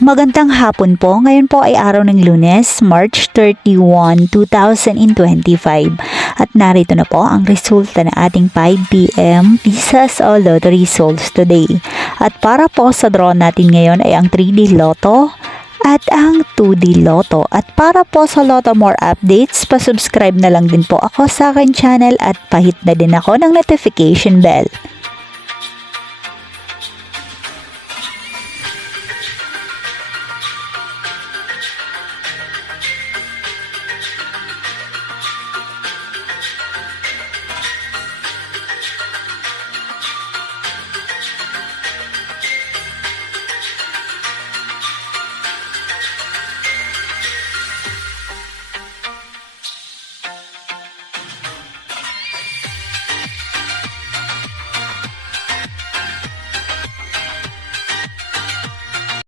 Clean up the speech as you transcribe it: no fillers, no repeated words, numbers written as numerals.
Magandang hapon po. Ngayon po ay araw ng Lunes, March 31, 2025. At narito na po ang resulta ng ating 5 p.m. Visas o Lotto results today. At para po sa draw natin ngayon ay ang 3D Lotto at ang 2D Lotto. At para po sa Lotto more updates, pasubscribe na lang din po ako sa akin channel at pahit na din ako ng notification bell.